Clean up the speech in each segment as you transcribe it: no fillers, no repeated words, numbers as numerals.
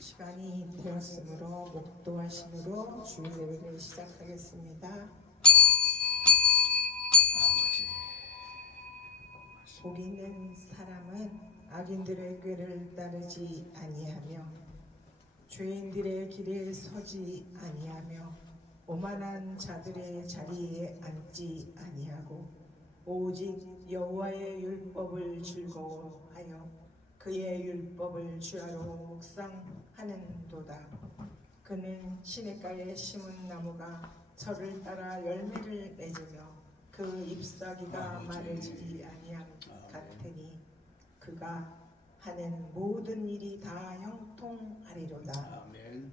시간이 되었으므로 목도하심으로 주일 예배를 시작하겠습니다. 아버지, 복 있는 사람은 악인들의 꾀를 따르지 아니하며 죄인들의 길에 서지 아니하며 오만한 자들의 자리에 앉지 아니하고 오직 여호와의 율법을 즐거워하여 그의 율법을 주야로 묵상하는도다. 그는 시냇가에 심은 나무가 철을 따라 열매를 맺으며 그 잎사귀가 마르지 아니함 같으니 그가 하는 모든 일이 다 형통하리로다. 아멘.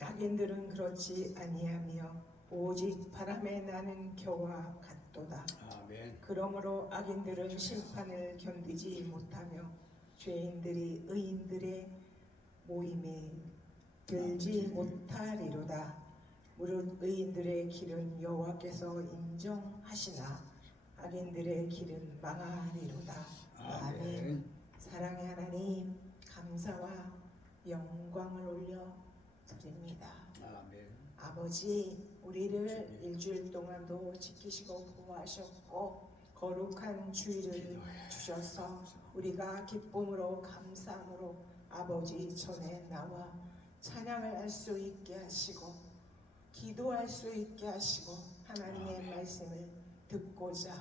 악인들은 그렇지 아니하며 오직 바람에 나는 겨와 같도다. 아멘. 그러므로 악인들은 심판을 견디지 못하며 죄인들이 의인들의 모임에 들지 못하리로다. 무릇 의인들의 길은 여호와께서 인정하시나 악인들의 길은 망하리로다. 아멘. 사랑의 하나님, 감사와 영광을 올려 드립니다. 아멘. 아버지, 우리를 일주일 동안도 지키시고 보호하셨고 거룩한 주일을 주셔서 우리가 기쁨으로 감사함으로 아버지 전에 나와 찬양을 할 수 있게 하시고 기도할 수 있게 하시고 하나님의 말씀을 듣고자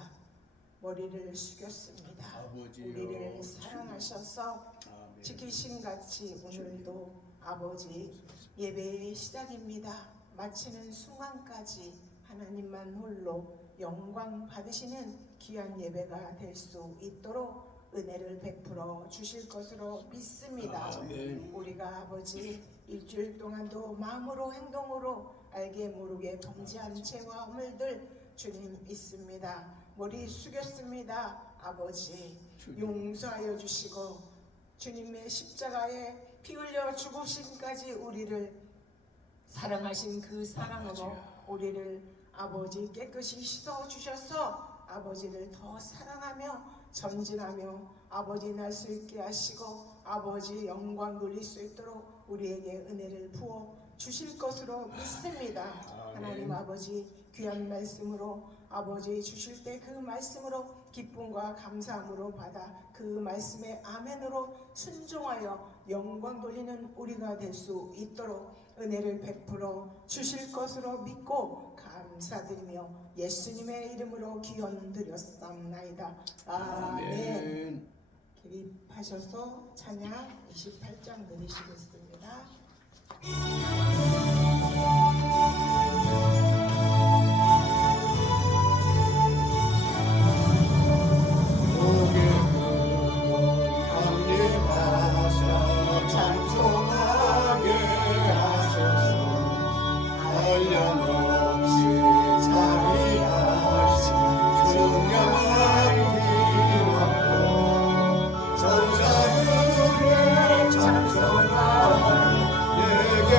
머리를 숙였습니다. 아버지요. 우리를 사랑하셔서 아멘. 지키신 같이 오늘도 아버지 예배의 시작입니다. 마치는 순간까지 하나님만 홀로 영광 받으시는 귀한 예배가 될 수 있도록 은혜를 베풀어 주실 것으로 믿습니다. 아멘. 우리가 아버지 일주일 동안도 마음으로 행동으로 알게 모르게 범죄한 죄와 허물들 주님 있습니다. 머리 숙였습니다. 아버지 용서하여 주시고 주님의 십자가에 피 흘려 죽으심까지 우리를 사랑하신 그 사랑으로 우리를 아버지 깨끗이 씻어 주셔서 아버지를 더 사랑하며 전진하며 아버지 날 수 있게 하시고 아버지 영광 돌릴 수 있도록 우리에게 은혜를 부어 주실 것으로 믿습니다. 하나님 아버지 귀한 말씀으로 아버지 주실 때 그 말씀으로 기쁨과 감사함으로 받아 그 말씀의 아멘으로 순종하여 영광 돌리는 우리가 될 수 있도록 은혜를 베풀어 주실 것으로 믿고 감사드리며 예수님의 이름으로 기원 드렸사옵나이다. 아멘. 기립하셔서 찬양 28장 드리시겠습니다. 찬송하게 하소서. 한량없이 자비하신 증명한 기록도 전사들의 찬송하며 내게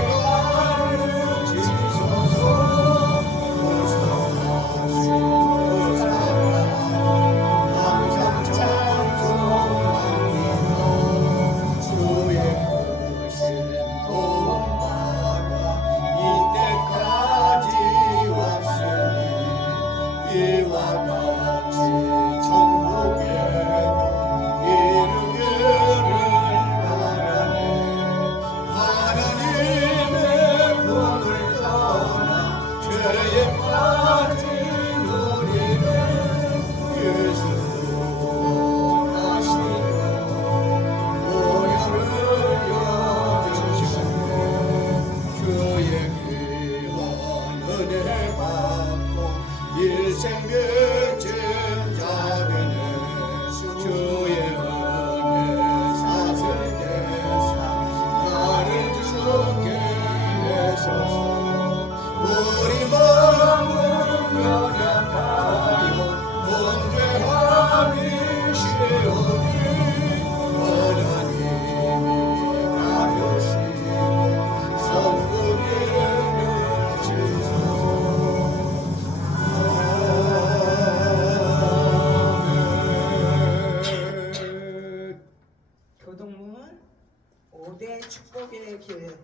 고대 축복의 길.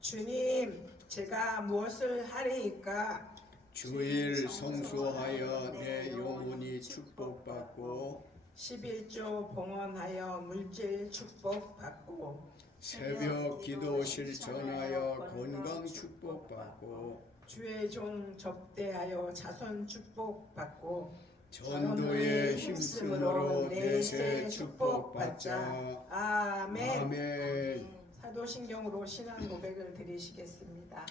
주님, 제가 무엇을 하리이까? 주일 성수하여 내 영혼이 축복받고 11조 봉헌하여 물질 축복받고 새벽 기도 실천하여 건강 축복받고 주의 종 접대하여 자손 축복받고 전도에 힘쓰므로 내세 축복받자. 아멘. 아멘. 사도신경으로 신앙 고백을 드리시겠습니다.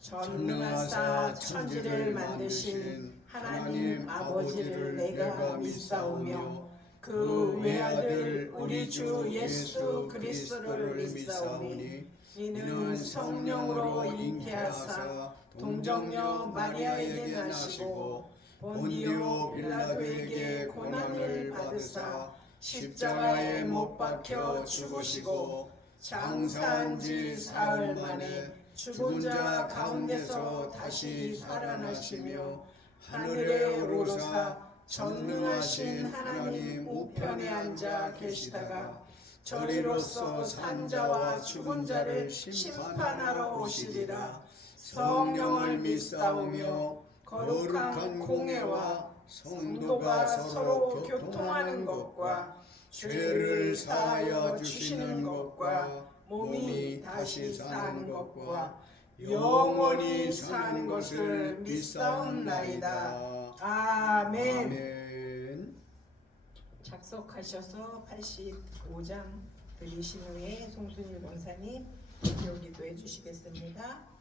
전능하사 천지를 만드신 하나님 아버지를 내가 믿사오며 그 외아들 우리 주 예수 그리스도를 믿사오니 이는 성령으로 잉태하사 동정녀 마리아에게 나시고 본디오 빌라도에게 고난을 받으사 십자가에 못 박혀 죽으시고 장사한 지 사흘 만에 죽은 자 가운데서 다시 살아나시며 하늘에 오르사 전능하신 하나님 우편에 앉아 계시다가 저리로서 산자와 죽은 자를 심판하러 오시리라. 성령을 믿사오며 거룩한 공회와 성도가 서로 교통하는 것과 죄를 사하여 주시는 것과 몸이 다시 사는 것과 영원히 사는 것을 믿사옵나이다. 아멘. 아멘. 작석하셔서 85장 들리신 후에 송순일 권사님 기도 해 주시겠습니다.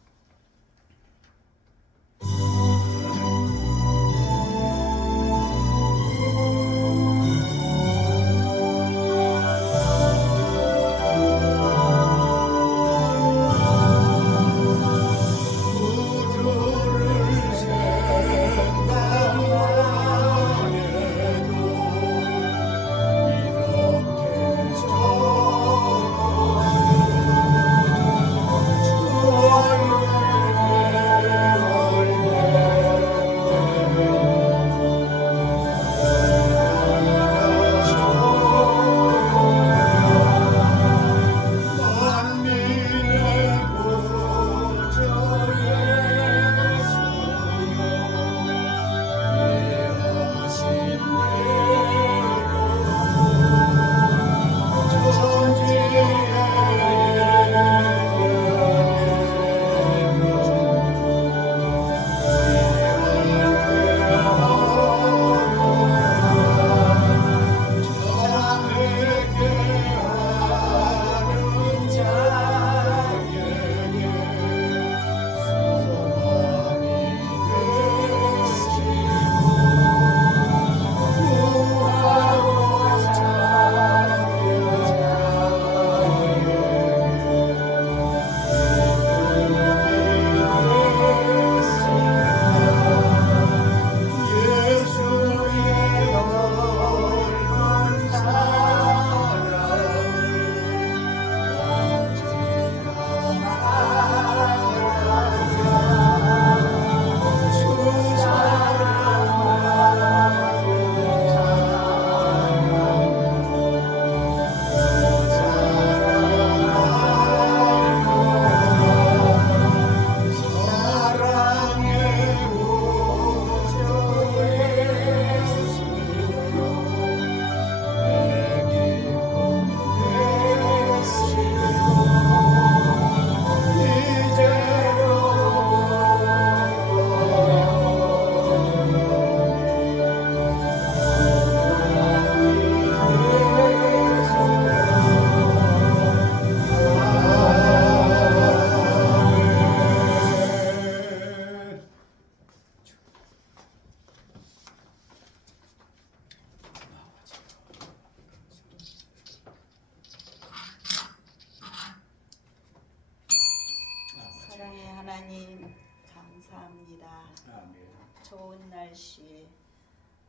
사랑의 하나님 감사합니다. 아멘. 좋은 날씨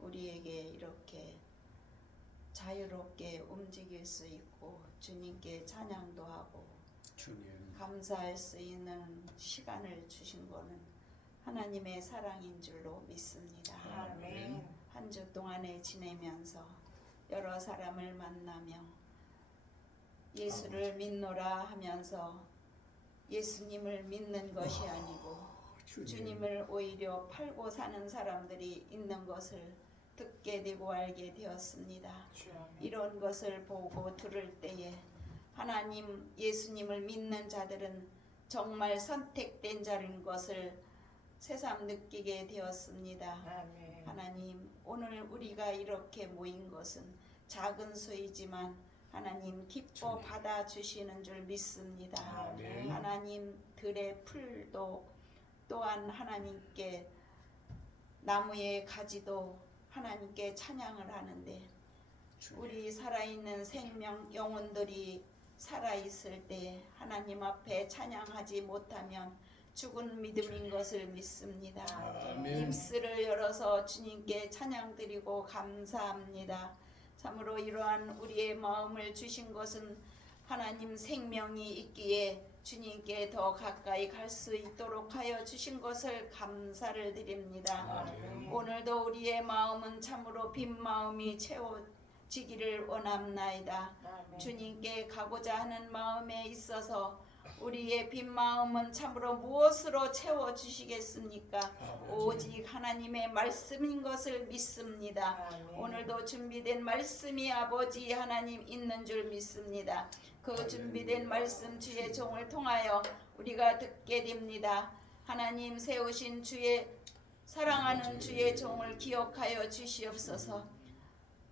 우리에게 이렇게 자유롭게 움직일 수 있고 주님께 찬양도 하고 주님. 감사할 수 있는 시간을 주신 거는 하나님의 사랑인 줄로 믿습니다. 아멘. 한 주 동안에 지내면서 여러 사람을 만나며 예수를 믿노라 하면서 예수님을 믿는 것이 아니고 주님을 오히려 팔고 사는 사람들이 있는 것을 듣게 되고 알게 되었습니다. 이런 것을 보고 들을 때에 하나님 예수님을 믿는 자들은 정말 선택된 자인 것을 새삼 느끼게 되었습니다. 아멘. 하나님 오늘 우리가 이렇게 모인 것은 작은 수이지만 하나님 기뻐 받아주시는 줄 믿습니다. 아멘. 하나님 들의 풀도 또한 하나님께 나무의 가지도 하나님께 찬양을 하는데 우리 살아있는 생명 영혼들이 살아있을 때 하나님 앞에 찬양하지 못하면 죽은 믿음인 것을 믿습니다. 아멘. 입술을 열어서 주님께 찬양드리고 감사합니다. 참으로 이러한 우리의 마음을 주신 것은 하나님 생명이 있기에 주님께 더 가까이 갈 수 있도록 하여 주신 것을 감사를 드립니다. 아멘. 오늘도 우리의 마음은 참으로 빈 마음이 채워지기를 원합나이다. 주님께 가고자 하는 마음에 있어서 우리의 빈 마음은 참으로 무엇으로 채워주시겠습니까? 오직 하나님의 말씀인 것을 믿습니다. 오늘도 준비된 말씀이 아버지 하나님 있는 줄 믿습니다. 그 준비된 말씀 주의 종을 통하여 우리가 듣게 됩니다. 하나님 세우신 주의 사랑하는 주의 종을 기억하여 주시옵소서.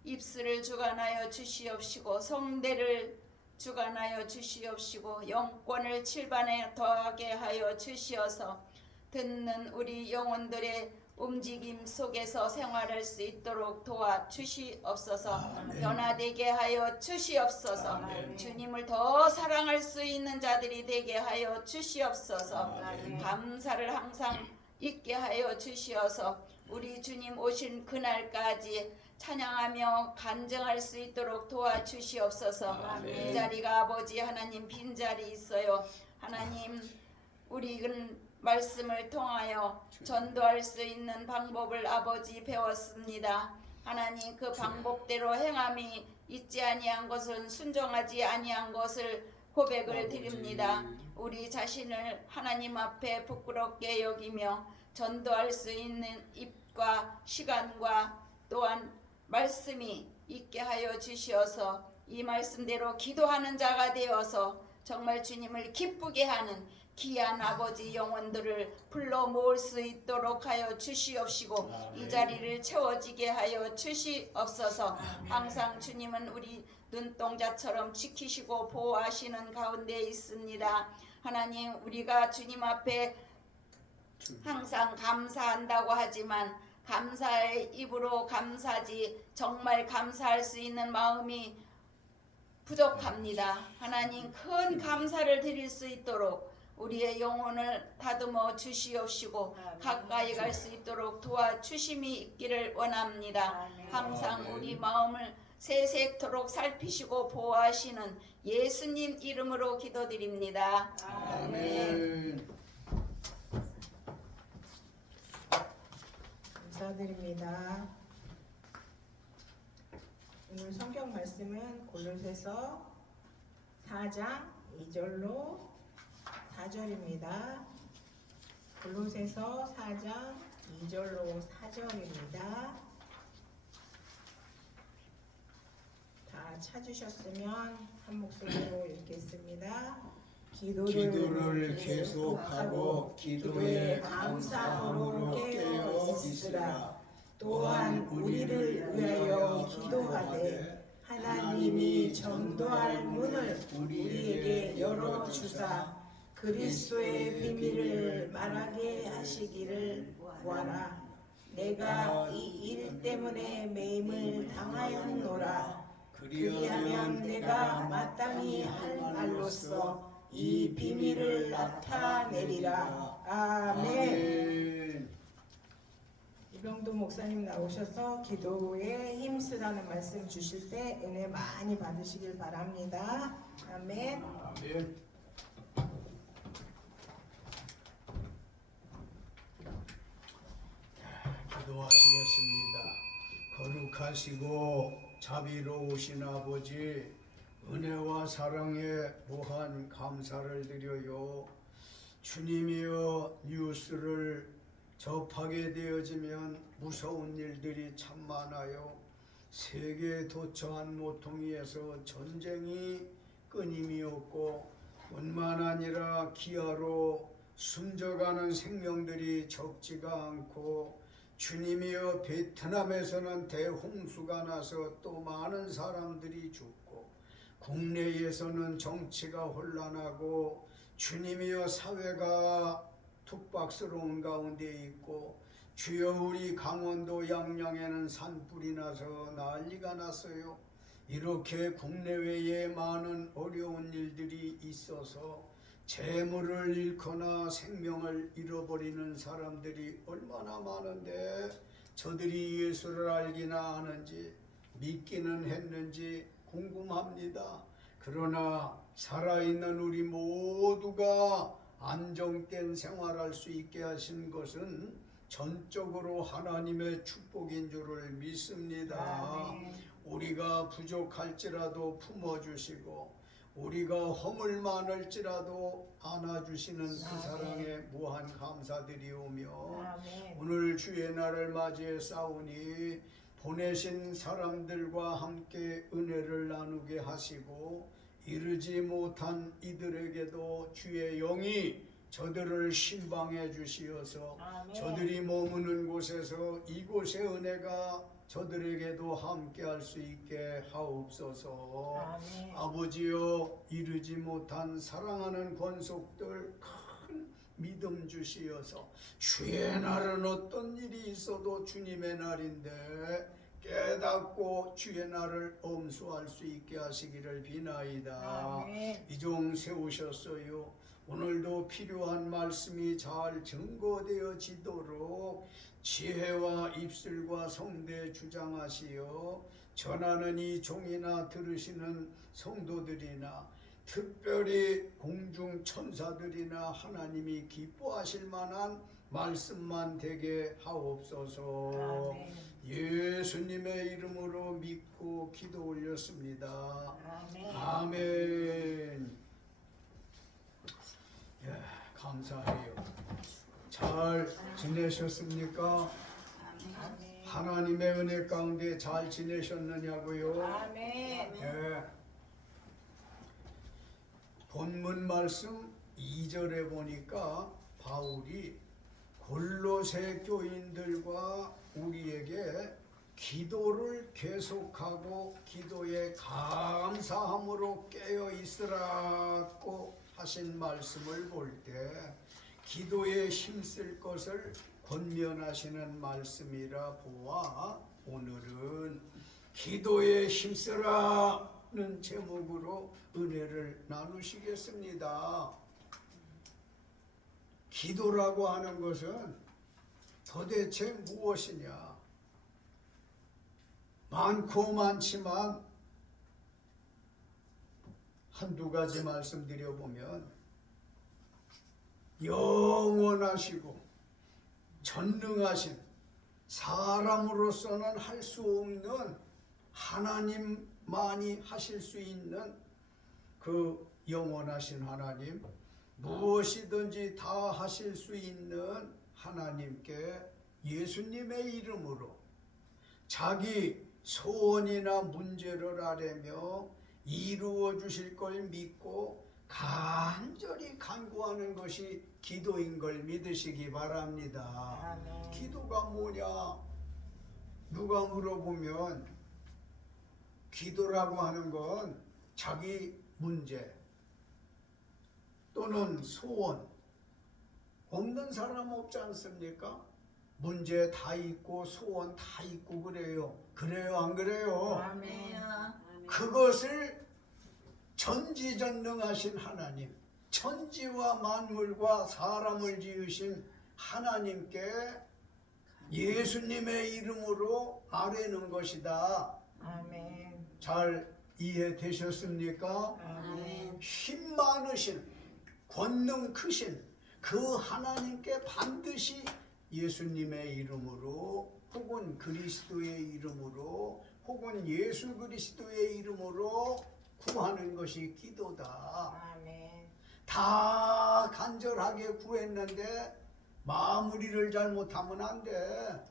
입술을 주관하여 주시옵시고 성대를 주관하여 주시옵시고 영권을 칠반에 더하게 하여 주시어서 듣는 우리 영혼들의 움직임 속에서 생활할 수 있도록 도와주시옵소서. 변화되게 하여 주시옵소서. 아멘. 주님을 더 사랑할 수 있는 자들이 되게 하여 주시옵소서. 아멘. 감사를 항상 있게 하여 주시어서 우리 주님 오신 그날까지 찬양하며 간증할 수 있도록 도와주시옵소서. 아멘. 이 자리가 아버지 하나님 빈자리 있어요. 하나님 우리는 말씀을 통하여 전도할 수 있는 방법을 아버지 배웠습니다. 하나님 그 방법대로 행함이 있지 아니한 것은 순종하지 아니한 것을 고백을 드립니다. 우리 자신을 하나님 앞에 부끄럽게 여기며 전도할 수 있는 입과 시간과 또한 말씀이 있게 하여 주시어서 이 말씀대로 기도하는 자가 되어서 정말 주님을 기쁘게 하는 귀한 아버지 영혼들을 불러 모을 수 있도록 하여 주시옵시고 이 자리를 채워지게 하여 주시옵소서. 항상 주님은 우리 눈동자처럼 지키시고 보호하시는 가운데 있습니다. 하나님 우리가 주님 앞에 항상 감사한다고 하지만 감사의 입으로 감사지 정말 감사할 수 있는 마음이 부족합니다. 하나님 큰 감사를 드릴 수 있도록 우리의 영혼을 다듬어 주시옵시고 가까이 갈 수 있도록 도와주심이 있기를 원합니다. 항상 우리 마음을 세세토록 살피시고 보호하시는 예수님 이름으로 기도드립니다. 아멘. 감사드립니다. 오늘 성경 말씀은 골로새서 4장 2절로 4절입니다. 골로새서 4장 2절로 4절입니다. 다 찾으셨으면 한 목소리로 읽겠습니다. 기도를 계속하고 기도에 감사함으로 깨어 있으라. 또한 우리를 위하여 기도하되 하나님이 전도할 문을 우리에게 열어주사 그리스도의 비밀을 말하게 하시기를 구하라. 내가 이 일 때문에 매임을 당하였노라. 그리하면 내가 마땅히 할 말로써 이 비밀을 나타내리라. 아멘. 이병도 목사님 나오셔서 기도에 힘쓰라는 말씀 주실 때 은혜 많이 받으시길 바랍니다. 아멘. 아멘. 기도하시겠습니다. 거룩하시고 자비로우신 아버지, 은혜와 사랑에 무한 감사를 드려요. 주님이여, 뉴스를 접하게 되어지면 무서운 일들이 참 많아요. 세계에 도처한 모퉁이에서 전쟁이 끊임이 없고, 뿐만 아니라 기아로 숨져가는 생명들이 적지가 않고, 주님이여, 베트남에서는 대홍수가 나서 또 많은 사람들이 죽고, 국내에서는 정치가 혼란하고, 주님이여, 사회가 툭박스러운 가운데 있고, 주여, 우리 강원도 양양에는 산불이 나서 난리가 났어요. 이렇게 국내외에 많은 어려운 일들이 있어서 재물을 잃거나 생명을 잃어버리는 사람들이 얼마나 많은데, 저들이 예수를 알기나 아는지 믿기는 했는지 궁금합니다. 그러나 살아있는 우리 모두가 안정된 생활할 수 있게 하신 것은 전적으로 하나님의 축복인 줄을 믿습니다. 우리가 부족할지라도 품어주시고, 우리가 허물 많을지라도 안아주시는 그 사랑에 무한 감사드리오며, 오늘 주의 날을 맞이해 싸우니 보내신 사람들과 함께 은혜를 나누게 하시고, 이르지 못한 이들에게도 주의 영이 저들을 신방해 주시어서 저들이 머무는 곳에서 이곳의 은혜가 저들에게도 함께 할 수 있게 하옵소서. 아버지여, 이르지 못한 사랑하는 권속들 큰 믿음 주시어서 주의 날은 어떤 일이 있어도 주님의 날인데 깨닫고 주의 날을 엄수할 수 있게 하시기를 비나이다. 이 종 세우셨어요. 오늘도 필요한 말씀이 잘 증거되어지도록 지혜와 입술과 성대 주장하시어 전하는 이 종이나 들으시는 성도들이나 특별히 공중 천사들이나 하나님이 기뻐하실 만한 말씀만 되게 하옵소서. 예수님의 이름으로 믿고 기도 올렸습니다. 아멘. 예, 감사해요. 잘 지내셨습니까? 하나님의 은혜 가운데 잘 지내셨느냐고요? 예. 본문 말씀 2절에 보니까 바울이 골로새 교인들과 우리에게 기도를 계속하고 기도에 감사함으로 깨어 있으라고 하신 말씀을 볼 때 기도에 힘쓸 것을 권면하시는 말씀이라 보아 오늘은 기도에 힘쓰라는 제목으로 은혜를 나누시겠습니다. 기도라고 하는 것은 도대체 무엇이냐? 많고 많지만 한두 가지 말씀드려보면 영원하시고 전능하신 사람으로서는 할 수 없는 하나님만이 하실 수 있는 그 영원하신 하나님, 무엇이든지 다 하실 수 있는 하나님께 예수님의 이름으로 자기 소원이나 문제를 아뢰며 이루어 주실 걸 믿고 간절히 간구하는 것이 기도인 걸 믿으시기 바랍니다. 기도가 뭐냐? 누가 물어보면 기도라고 하는 건 자기 문제 또는 소원 없는 사람 없지 않습니까? 문제 다 있고 소원 다 있고 그래요. 그래요, 안 그래요? 아멘. 그것을 전지전능하신 하나님, 천지와 만물과 사람을 지으신 하나님께 예수님의 이름으로 아뢰는 것이다. 아멘. 잘 이해되셨습니까? 아멘. 힘 많으신, 권능 크신 그 하나님께 반드시 예수님의 이름으로 혹은 그리스도의 이름으로 혹은 예수 그리스도의 이름으로 구하는 구하는 것이 기도다. 아멘. 다 간절하게 구했는데 마무리를 잘못하면 안 돼.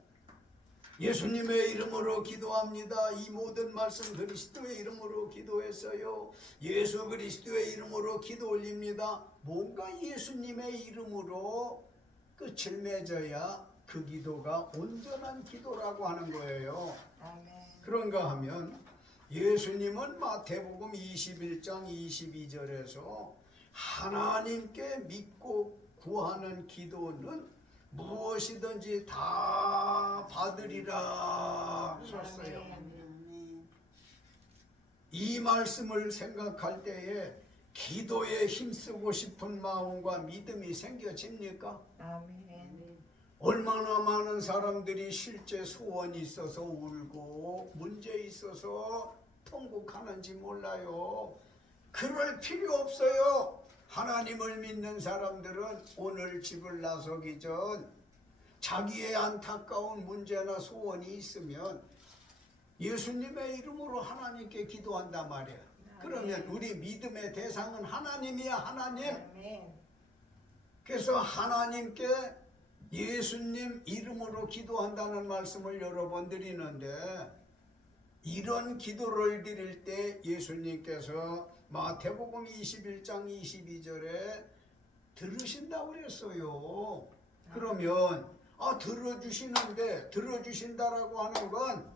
예수님의 이름으로 기도합니다. 이 모든 말씀 그리스도의 이름으로 기도했어요. 예수 그리스도의 이름으로 기도 올립니다. 뭔가 예수님의 이름으로 끝을 맺어야 그 기도가 온전한 기도라고 하는 거예요. 아멘. 그런가 하면 예수님은 마태복음 21장 22절에서 하나님께 믿고 구하는 기도는 무엇이든지 다 받으리라 하셨어요. 아멘. 이 말씀을 생각할 때에 기도에 힘쓰고 싶은 마음과 믿음이 생겨집니까? 아멘. 얼마나 많은 사람들이 실제 소원이 있어서 울고 문제 있어서 통곡하는지 몰라요. 그럴 필요 없어요. 하나님을 믿는 사람들은 오늘 집을 나서기 전 자기의 안타까운 문제나 소원이 있으면 예수님의 이름으로 하나님께 기도한단 말이야. 그러면 우리 믿음의 대상은 하나님이야. 하나님. 아멘. 그래서 하나님께 예수님 이름으로 기도한다는 말씀을 여러 번 드리는데, 이런 기도를 드릴 때 예수님께서 마태복음 21장 22절에 들으신다고 그랬어요. 그러면 들어주시는데, 들어주신다라고 하는 건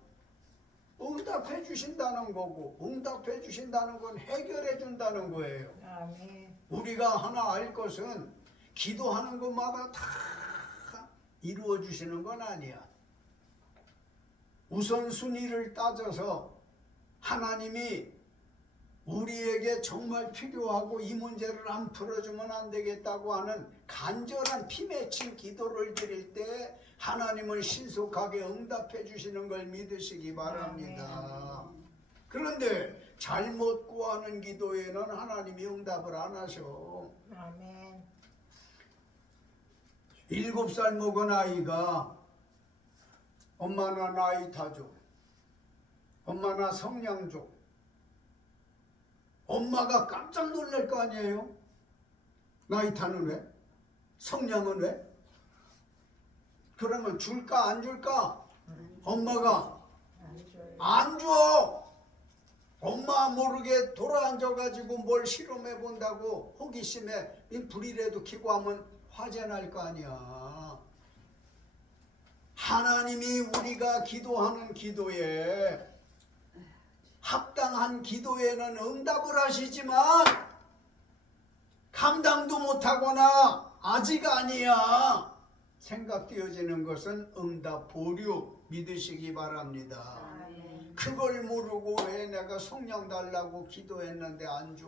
응답해 주신다는 거고, 응답해 주신다는 건 해결해 준다는 거예요. 아멘. 우리가 하나 알 것은 기도하는 것마다 다 이루어 주시는 건 아니야. 우선순위를 따져서 하나님이 우리에게 정말 필요하고 이 문제를 안 풀어주면 안 되겠다고 하는 간절한 피 맺힌 기도를 드릴 때 하나님은 신속하게 응답해 주시는 걸 믿으시기 바랍니다. 그런데 잘못 구하는 기도에는 하나님이 응답을 안 하셔. 아멘. 7살 먹은 아이가 엄마 나 나이 타줘, 엄마 나 성냥 줘. 엄마가 깜짝 놀랄 거 아니에요? 나이 타는 왜? 성냥은 왜? 그러면 줄까 안 줄까? 엄마가 안 줘. 엄마 모르게 돌아앉아가지고 뭘 실험해 본다고 호기심에 불이라도 켜고 하면 화재 날 거 아니야. 하나님이 우리가 기도하는 기도에 합당한 기도에는 응답을 하시지만 감당도 못하거나 아직 아니야 생각되어지는 것은 응답 보류 믿으시기 바랍니다. 아멘. 그걸 모르고 왜 내가 성령 달라고 기도했는데 안 줘?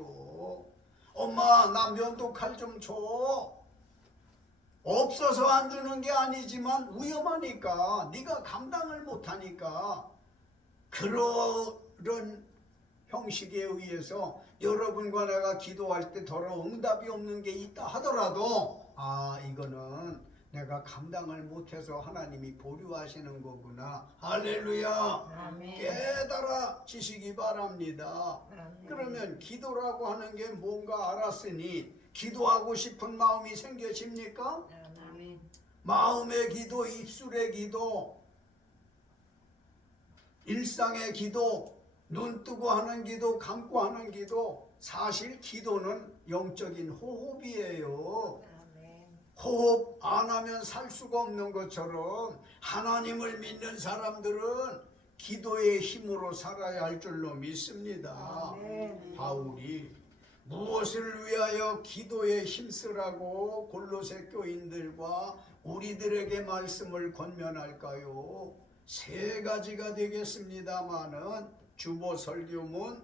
엄마 나 면도칼 좀 줘. 없어서 안 주는 게 아니지만 위험하니까, 네가 감당을 못하니까. 그런 형식에 의해서 여러분과 내가 기도할 때 더러 응답이 없는 게 있다 하더라도 이거는 내가 감당을 못해서 하나님이 보류하시는 거구나. 할렐루야. 아멘. 깨달아지시기 바랍니다. 아멘. 그러면 기도라고 하는 게 뭔가 알았으니 기도하고 싶은 마음이 생겨집니까? 아멘. 마음의 기도, 입술의 기도, 일상의 기도, 눈 뜨고 하는 기도, 감고 하는 기도. 사실 기도는 영적인 호흡이에요. 아멘. 호흡 안 하면 살 수가 없는 것처럼 하나님을 믿는 사람들은 기도의 힘으로 살아야 할 줄로 믿습니다. 아멘. 바울이 무엇을 위하여 기도에 힘쓰라고 골로새 교인들과 우리들에게 말씀을 권면할까요? 3가지가 되겠습니다마는 주보 설교문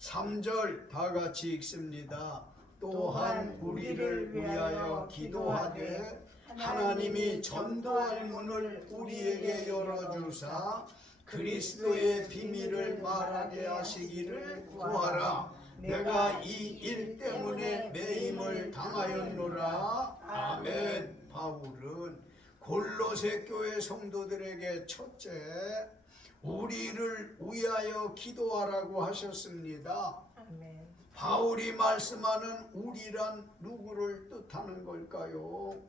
3절 다 같이 읽습니다. 또한 우리를 위하여 기도하되 하나님이 전도할 문을 우리에게 열어주사 그리스도의 비밀을 말하게 하시기를 구하라. 내가 이 일 때문에 매임을 당하였노라. 아멘. 바울은 골로새 교회 성도들에게 첫째, 우리를 위하여 기도하라고 하셨습니다. 아멘. 바울이 말씀하는 우리란 누구를 뜻하는 걸까요?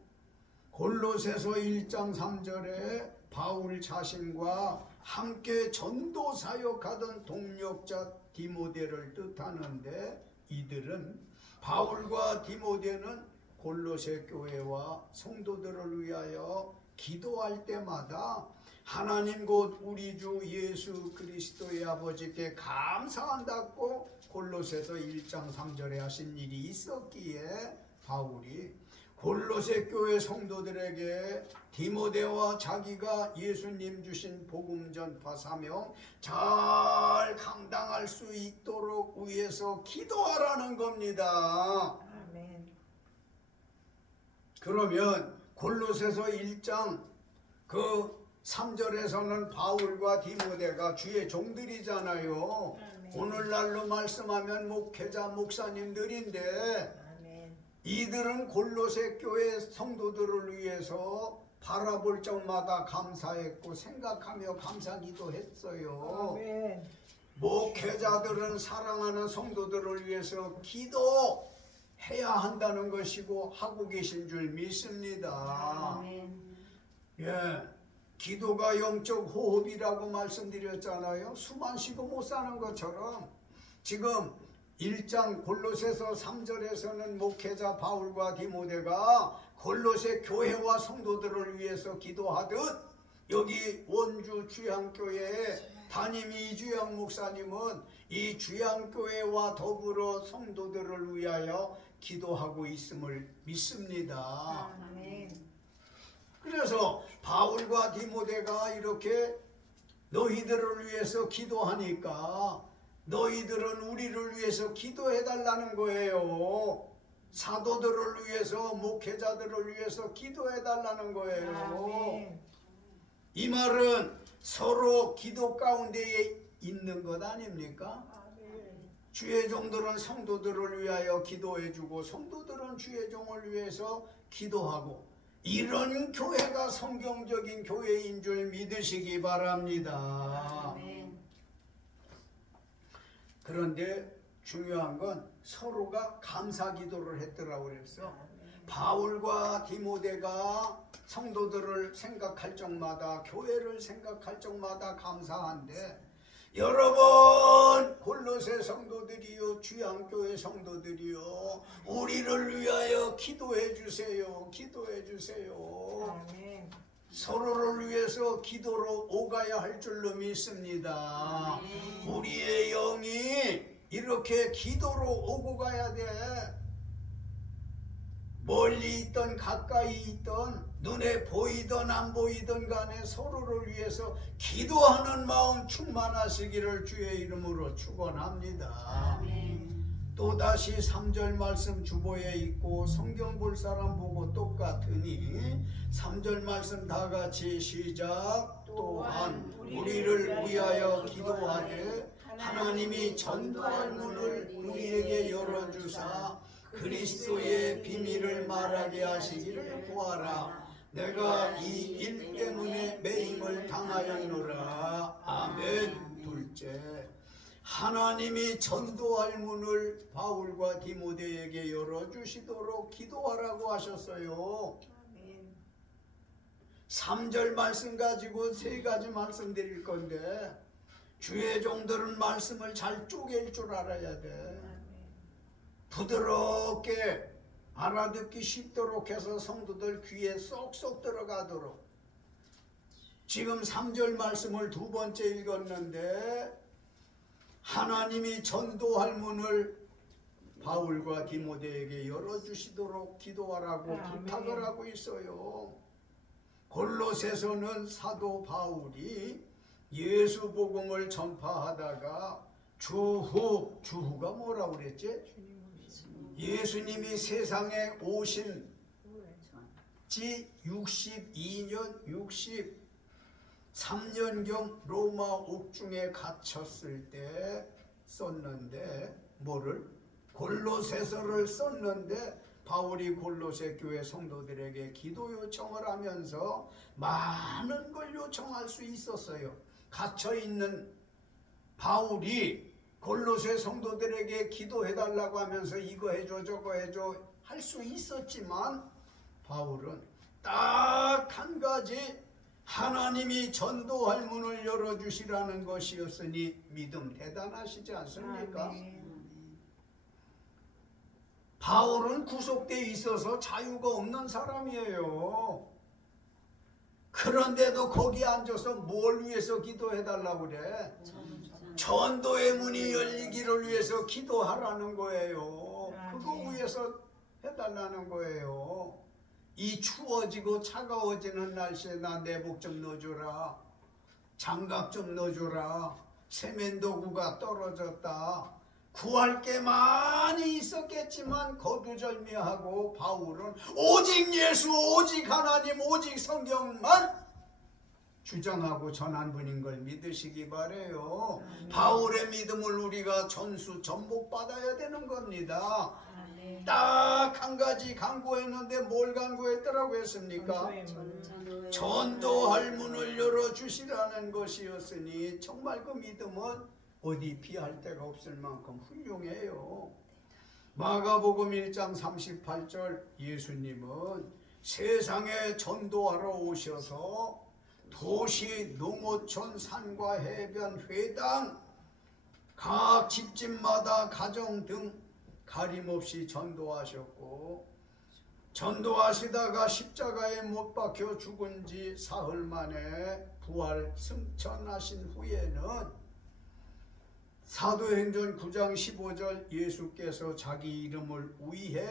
골로새서 1장 3절에 바울 자신과 함께 전도 사역하던 동력자 디모데를 뜻하는데, 이들은 바울과 디모데는 골로새 교회와 성도들을 위하여 기도할 때마다 하나님 곧 우리 주 예수 그리스도의 아버지께 감사한다고 골로새서 1장 3절에 하신 일이 있었기에 바울이 골로새 교회 성도들에게 디모데와 자기가 예수님 주신 복음 전파 사명 잘 감당할 수 있도록 위해서 기도하라는 겁니다. 아멘. 그러면 골로새서 1장 3절에서는 바울과 디모데가 주의 종들이잖아요. 아멘. 오늘날로 말씀하면 목회자 목사님들인데, 아멘. 이들은 골로새 교회 성도들을 위해서 바라볼 적마다 감사했고 생각하며 감사기도 했어요. 아멘. 목회자들은 사랑하는 성도들을 위해서 기도해야 한다는 것이고 하고 계신 줄 믿습니다. 아멘. 예, 기도가 영적 호흡이라고 말씀드렸잖아요. 숨 안 쉬고 못 사는 것처럼 지금 1장 골로새서 3절에서는 목회자 바울과 디모데가 골로새 교회와 성도들을 위해서 기도하듯, 여기 원주 주양교회의 담임 이주영 목사님은 이 주양교회와 더불어 성도들을 위하여 기도하고 있음을 믿습니다. 아멘. 그래서 바울과 디모데가 이렇게 너희들을 위해서 기도하니까 너희들은 우리를 위해서 기도해달라는 거예요. 사도들을 위해서, 목회자들을 위해서 기도해달라는 거예요. 아멘. 이 말은 서로 기도 가운데에 있는 것 아닙니까? 아멘. 주의 종들은 성도들을 위하여 기도해주고 성도들은 주의 종을 위해서 기도하고, 이런 교회가 성경적인 교회인 줄 믿으시기 바랍니다. 아멘. 그런데 중요한 건 서로가 감사 기도를 했더라고 그랬어. 바울과 디모데가 성도들을 생각할 적마다, 교회를 생각할 적마다 감사한데, 여러분 골로새 성도들이요, 주양교회 성도들이요, 우리를 위하여 기도해 주세요. 기도해 주세요. 아멘. 서로를 위해서 기도로 오가야 할 줄로 믿습니다. 우리의 영이 이렇게 기도로 오고 가야 돼. 멀리 있던 가까이 있던, 눈에 보이던 안 보이던 간에 서로를 위해서 기도하는 마음 충만하시기를 주의 이름으로 축원합니다. 또다시 3절 말씀 주보에 있고 성경 볼 사람 보고 똑같으니 3절 말씀 다 같이 시작. 또한 우리를 위하여 기도하되 하나님이 전도할 문을 우리에게 열어주사 그리스도의 비밀을 말하게 하시기를 구하라. 내가 이 일 때문에 매임을 당하였노라. 아멘. 둘째, 하나님이 전도할 문을 바울과 디모데에게 열어주시도록 기도하라고 하셨어요. 아멘. 3절 말씀 가지고 세 가지 말씀드릴 건데, 주의 종들은 말씀을 잘 쪼갤 줄 알아야 돼. 부드럽게 알아듣기 쉽도록 해서 성도들 귀에 쏙쏙 들어가도록. 지금 3절 말씀을 두 번째 읽었는데, 하나님이 전도할 문을 바울과 디모데에게 열어주시도록 기도하라고 부탁을 하고 있어요. 골로새서는 사도 바울이 예수 복음을 전파하다가 주후가 뭐라고 그랬지? 예수님이 세상에 오신 지 62년 63년경 로마 옥중에 갇혔을 때 썼는데, 뭐를? 골로새서를 썼는데, 바울이 골로새 교회 성도들에게 기도 요청을 하면서 많은 걸 요청할 수 있었어요. 갇혀있는 바울이 골로새 성도들에게 기도해달라고 하면서 이거 해줘 저거 해줘 할 수 있었지만 바울은 딱 한 가지 하나님이 전도할 문을 열어주시라는 것이었으니 믿음 대단하시지 않습니까? 바울은 구속되어 있어서 자유가 없는 사람이에요. 그런데도 거기 앉아서 뭘 위해서 기도해달라고 그래? 전도의 문이 열리기를 위해서 기도하라는 거예요. 그거 위해서 해달라는 거예요. 이 추워지고 차가워지는 날씨에 나 내복 좀 넣어줘라. 장갑 좀 넣어줘라. 세면도구가 떨어졌다. 구할 게 많이 있었겠지만 거두절미하고 바울은 오직 예수, 오직 하나님, 오직 성경만 주장하고 전한 분인 걸 믿으시기 바래요. 바울의 믿음을 우리가 전복받아야 되는 겁니다. 딱 한 가지 간구했는데 뭘 간구했더라고 했습니까? 전도할 문을 열어주시라는 것이었으니 정말 그 믿음은 어디 비할 데가 없을 만큼 훌륭해요. 마가복음 1장 38절 예수님은 세상에 전도하러 오셔서 도시, 농어촌, 산과 해변, 회당, 각 집집마다 가정 등 가림없이 전도하셨고 전도하시다가 십자가에 못 박혀 죽은 지 사흘 만에 부활 승천하신 후에는 사도행전 9장 15절 예수께서 자기 이름을 위해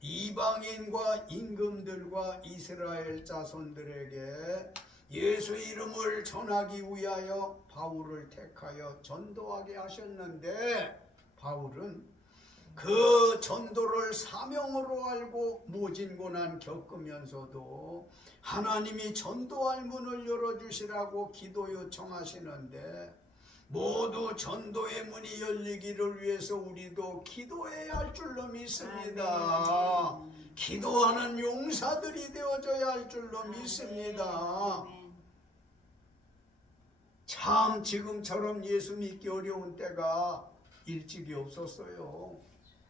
이방인과 임금들과 이스라엘 자손들에게 예수 이름을 전하기 위하여 바울을 택하여 전도하게 하셨는데 바울은 그 전도를 사명으로 알고 모진 고난 겪으면서도 하나님이 전도할 문을 열어주시라고 기도 요청하시는데 모두 전도의 문이 열리기를 위해서 우리도 기도해야 할 줄로 믿습니다. 기도하는 용사들이 되어져야 할 줄로 믿습니다. 참 지금처럼 예수 믿기 어려운 때가 일찍이 없었어요.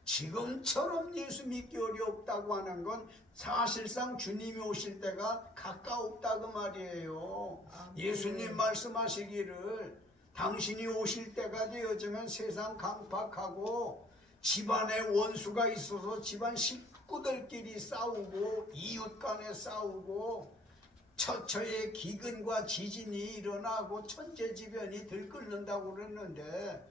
지금처럼 예수 믿기 어렵다고 하는 건 사실상 주님이 오실 때가 가까웠다 그 말이에요. 예수님 말씀하시기를 당신이 오실 때가 되어지면 세상 강팍하고 집안에 원수가 있어서 집안 식구들끼리 싸우고 이웃 간에 싸우고 처처에 기근과 지진이 일어나고 천재지변이 들끓는다고 그랬는데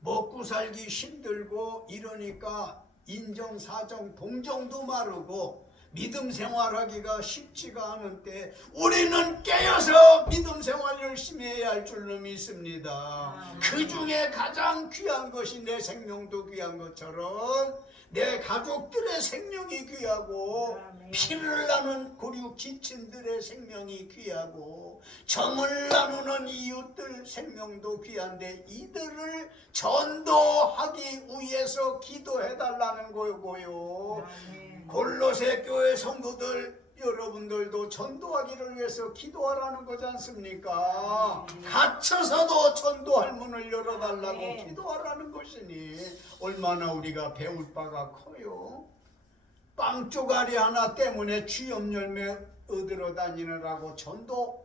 먹고 살기 힘들고 이러니까 인정사정 동정도 마르고 믿음 생활하기가 쉽지가 않은 때 우리는 깨어서 믿음 생활 열심히 해야 할 줄로 믿습니다. 그 중에 가장 귀한 것이 내 생명도 귀한 것처럼 내 가족들의 생명이 귀하고 피를 나눈 고륙 지친들의 생명이 귀하고 정을 나누는 이웃들 생명도 귀한데 이들을 전도하기 위해서 기도해달라는 거고요. 골로새 교회 성도들 여러분들도 전도하기를 위해서 기도하라는 거지 않습니까? 갇혀서도 전도할 문을 열어달라고 기도하라는 것이니 얼마나 우리가 배울 바가 커요. 빵 쪼가리 하나 때문에 취업 열매 얻으러 다니느라고 전도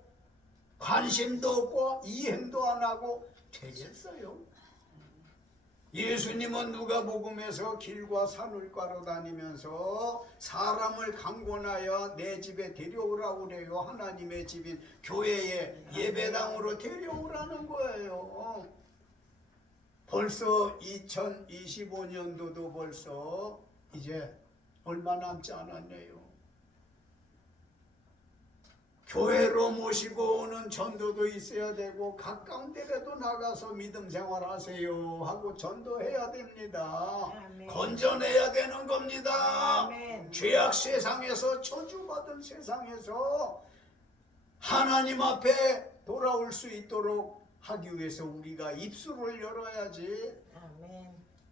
관심도 없고 이행도 안 하고 되겠어요? 예수님은 누가복음에서 길과 산울가로 다니면서 사람을 강권하여 내 집에 데려오라고 그래요. 하나님의 집인 교회의 예배당으로 데려오라는 거예요. 벌써 2025년도도 벌써 이제 얼마 남지 않았네요. 교회로 모시고 오는 전도도 있어야 되고 가까운 데라도 나가서 믿음 생활하세요 하고 전도해야 됩니다. 건져내야 되는 겁니다. 죄악 세상에서 저주받은 세상에서 하나님 앞에 돌아올 수 있도록 하기 위해서 우리가 입술을 열어야지.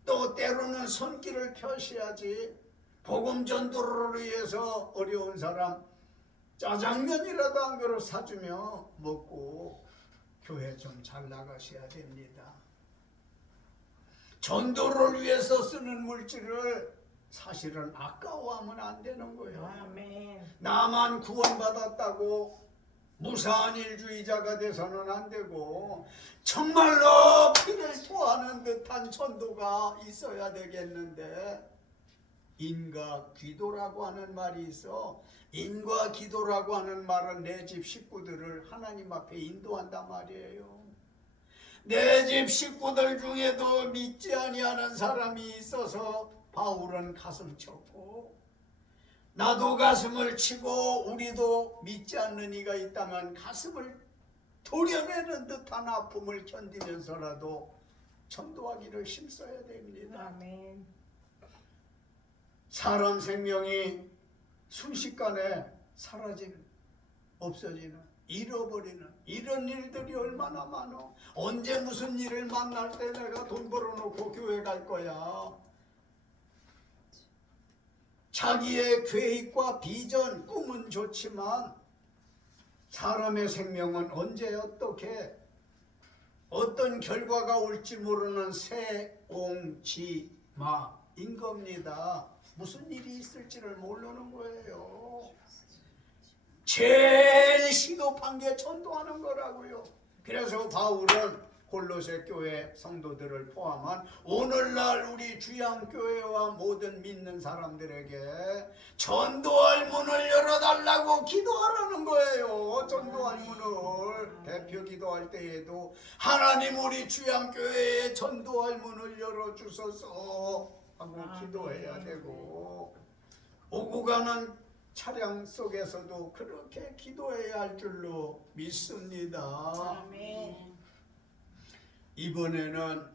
또 때로는 손길을 펴셔야지. 복음 전도를 위해서 어려운 사람 짜장면이라도 한 그릇 사주며 먹고 교회 좀 잘 나가셔야 됩니다. 전도를 위해서 쓰는 물질을 사실은 아까워하면 안 되는 거예요. 아멘. 나만 구원받았다고 무사한 일주의자가 돼서는 안 되고 정말로 피를 토하는 듯한 전도가 있어야 되겠는데, 인과 기도라고 하는 말이 있어. 인과 기도라고 하는 말은 내 집 식구들을 하나님 앞에 인도한단 말이에요. 내 집 식구들 중에도 믿지 아니하는 사람이 있어서 바울은 가슴 쳤고, 나도 가슴을 치고 우리도 믿지 않는 이가 있다면 가슴을 도려내는 듯한 아픔을 견디면서라도 전도하기를 힘써야 됩니다. 아멘. 사람 생명이 순식간에 사라지는, 없어지는, 잃어버리는 이런 일들이 얼마나 많어. 언제 무슨 일을 만날 때 내가 돈 벌어놓고 교회 갈 거야. 자기의 계획과 비전, 꿈은 좋지만 사람의 생명은 언제 어떻게 어떤 결과가 올지 모르는 새옹지마인 겁니다. 무슨 일이 있을지를 모르는 거예요. 제일 시급한 게 전도하는 거라고요. 그래서 바울은 골로새 교회 성도들을 포함한 오늘날 우리 주양교회와 모든 믿는 사람들에게 전도할 문을 열어달라고 기도하라는 거예요. 전도할 문을. 대표 기도할 때에도 하나님 우리 주양교회에 전도할 문을 열어주소서 하고 기도해야 되고, 오고 가는 차량 속에서도 그렇게 기도해야 할 줄로 믿습니다. 아멘. 이번에는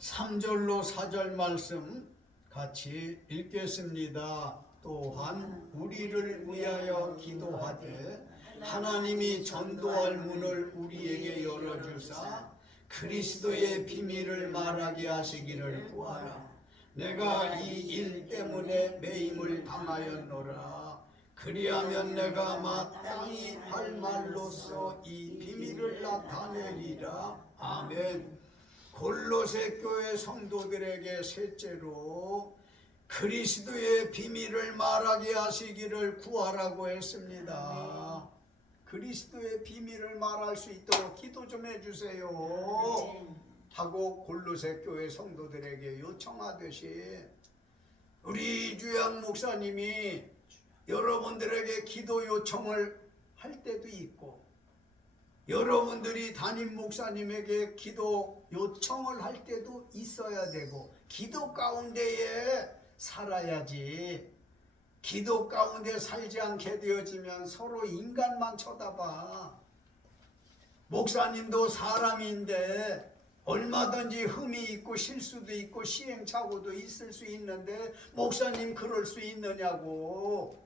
3절로 4절 말씀 같이 읽겠습니다. 또한 우리를 위하여 기도하되 하나님이 전도할 문을 우리에게 열어주사 그리스도의 비밀을 말하게 하시기를 구하라. 내가 이 일 때문에 매임을 당하였노라. 그리하면 내가 마땅히 할 말로써 이 비밀을 나타내리라. 아멘. 골로새 교회 성도들에게 셋째로 그리스도의 비밀을 말하게 하시기를 구하라고 했습니다. 그리스도의 비밀을 말할 수 있도록 기도 좀 해주세요 하고 골로새 교회 성도들에게 요청하듯이 우리 주양 목사님이 여러분들에게 기도 요청을 할 때도 있고, 여러분들이 담임 목사님에게 기도 요청을 할 때도 있어야 되고, 기도 가운데에 살아야지. 기도 가운데 살지 않게 되어지면 서로 인간만 쳐다봐. 목사님도 사람인데 얼마든지 흠이 있고 실수도 있고 시행착오도 있을 수 있는데 목사님 그럴 수 있느냐고.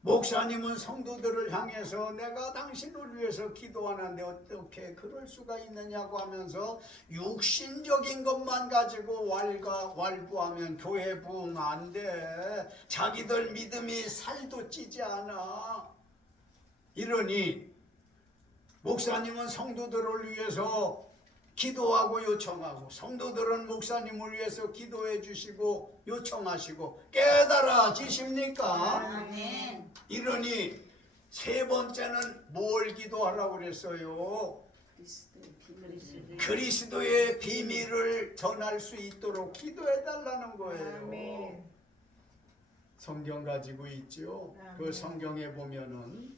목사님은 성도들을 향해서 내가 당신을 위해서 기도하는데 어떻게 그럴 수가 있느냐고 하면서 육신적인 것만 가지고 왈가왈부하면 교회 부흥 안 돼. 자기들 믿음이 살도 찌지 않아. 이러니 목사님은 성도들을 위해서 기도하고 요청하고, 성도들은 목사님을 위해서 기도해 주시고 요청하시고 깨달아지십니까? 아멘. 이러니 세 번째는 뭘 기도하라고 그랬어요? 그리스도의 비밀을 전할 수 있도록 기도해 달라는 거예요. 아멘. 성경 가지고 있죠. 그 아멘. 성경에 보면은